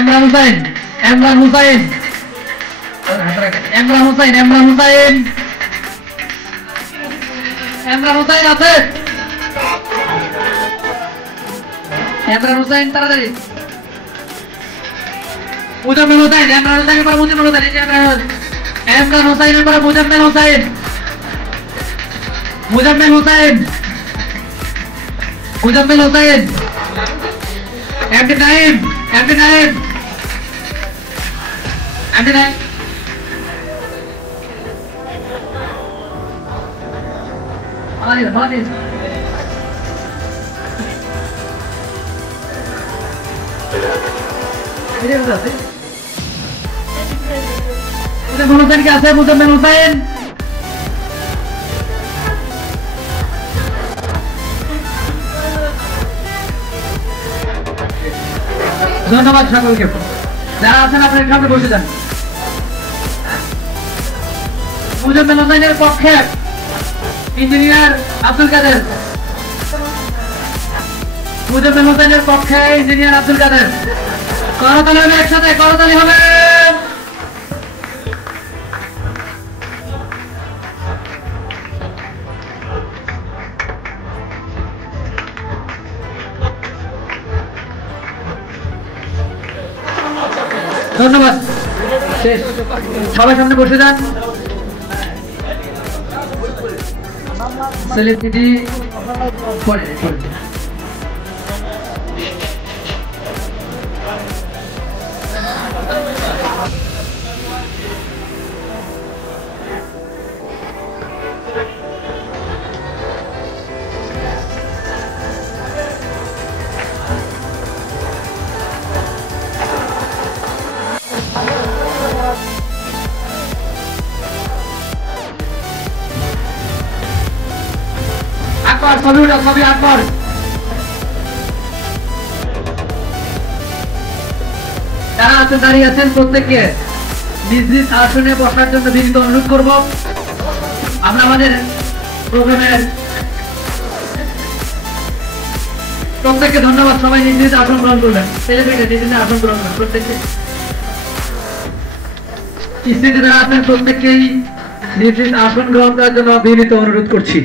ইমরান হুসাইন, ইমরান হুসাইন, ইমরান হুসাইন, ইমরান হুসাইন, ইমরান হুসাইন আছে? ইমরান হুসাইন তাড়াতাড়ি। মুজাম্মেল হুসাইন, ইমরান হুসাইন পর মুজাম্মেল হুসাইন, ইমরান হুসাইন পর Muzammel Hussain, Muzammel Hussain, Muzammel Hussain, MD Naim, MD Naim, MD Naim, আমাদের আমাদের মুজাম্মেল হুসাইন কে আছে? মুজাম্মেল হুসাইন, ধন্যবাদ সকলকে। যারা আছেন আপনার সামনে বসে যান। মুজাম্মেল হুসাইনের পক্ষে ইঞ্জিনিয়ার আব্দুল কাদের, মুজাম্মেল হুসাইনের পক্ষে ইঞ্জিনিয়ার আব্দুল কাদের। করতালি হবে একসাথে, করতালি হবে। ধন্যবাদ। শেষ। সবাই সামনে বসে যান। সেলিব্রিটি পরে ছবি উঠা, ছবি আকবর। যারা আছে দাঁড়িয়ে আছেন প্রত্যেককে নিজ নিজ আসনে বসার জন্য বিনীত অনুরোধ করব। আমরা আমাদের প্রোগ্রামের প্রত্যেককে ধন্যবাদ। সবাই নিজ নিজ আসন গ্রহণ করবেন। সেলিব্রিটি নিজ নিজ আসন গ্রহণ করবেন। প্রত্যেককে স্টেজে যারা আছেন প্রত্যেককেই নিজ নিজ আসন গ্রহণ করার জন্য বিনীত অনুরোধ করছি।